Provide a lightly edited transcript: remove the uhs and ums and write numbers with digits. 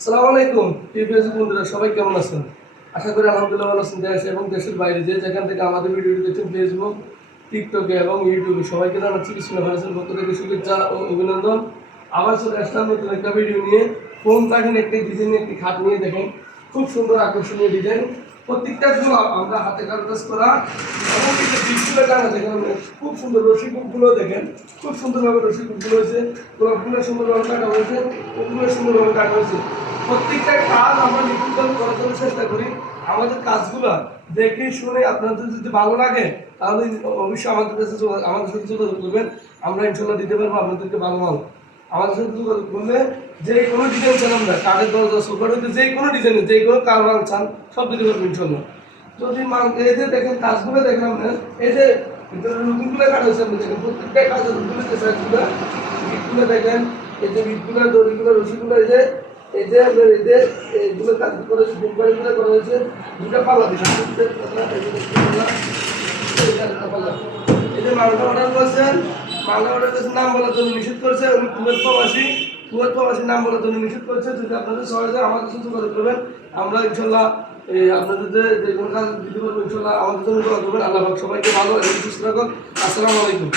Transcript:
আসসালামু আলাইকুম টিভিএস বন্ধুরা, সবাই কেমন আছেন? আশা করি আলহামদুলিল্লাহ ভালো আছেন। দেশ এবং দেশের বাইরে যে যেখান থেকে আমাদের ভিডিওটি দেখছেন, ফেসবুক, টিকটকে এবং ইউটিউবে, সবাইকে জানাচ্ছি কৃষ্ণ ভারতের পক্ষ থেকে শুভেচ্ছা ও অভিনন্দন। আবার চলে আসলাম নতুন একটা ভিডিও নিয়ে। ফোন দেখেন, একটি ডিজাইন, একটি খাট নিয়ে দেখেন, খুব সুন্দর আকর্ষণীয় ডিজাইন। প্রত্যেকটা গুলো আমরা হাতে কাজ করা এবং ডিসপ্লে টানা দেখেন, খুব সুন্দর রশিগুলো দেখেন, খুব সুন্দরভাবে রশিগুলো হয়েছে, গোলাপগুলো সুন্দরভাবে কাটা হয়েছে, ওগুলো সুন্দরভাবে কাটা হয়েছে। প্রত্যেকটা কাজ আমরা নিপুণভাবে করার জন্য চেষ্টা করি। আমাদের কাজগুলো দেখে শুনে আপনাদের যদি ভালো লাগে তাহলে অবশ্যই আমাদের সাথে যোগাযোগ করবেন। আমরা ইনশাল্লাহ দিতে পারবো আপনাদেরকে ভালো মাল। আমাদের সাথে যোগাযোগ করলে যে কোনো ডিজাইন চান, আমরা কাঠের দরজা, সোফার হইতে যে কোনো ডিজাইনের যে কোনো কারবার চান সব দিতে পারবো ইনশাল্লাহ। যদি এই যে দেখেন কাজগুলো দেখেন, আপনার এই যে রুটিনগুলো কাটা হয়েছে, আপনি দেখেন প্রত্যেকটা কাজের রুটিনের যে সাইজগুলো, বিটগুলো দেখেন, এই যে বিটগুলো, দড়িগুলো, রশিগুলো, এই যে আপনার এইগুলো কাজ করেছে, বুকবাড়িগুলো করা হয়েছে, দুটা পাল্লা দিচ্ছেন। এই যে মালটা অর্ডার করেছেন, নাম বলার জন্য নিষেধ করেছে, উনি কুয়েত প্রবাসী নাম বলার জন্য নিষেধ করেছে। যদি আপনাদের সহজে আমাদের সাথে যোগাযোগ করবেন, আমরা ইনশাল্লাহ আপনাদের যে কোনো কাজ দিতে পারবো ইনশাল্লাহ। আমাদের জন্য যোগাযোগ করবেন। আল্লাহ সবাইকে ভালো এবং সুস্থ রাখুন। আসসালামু আলাইকুম।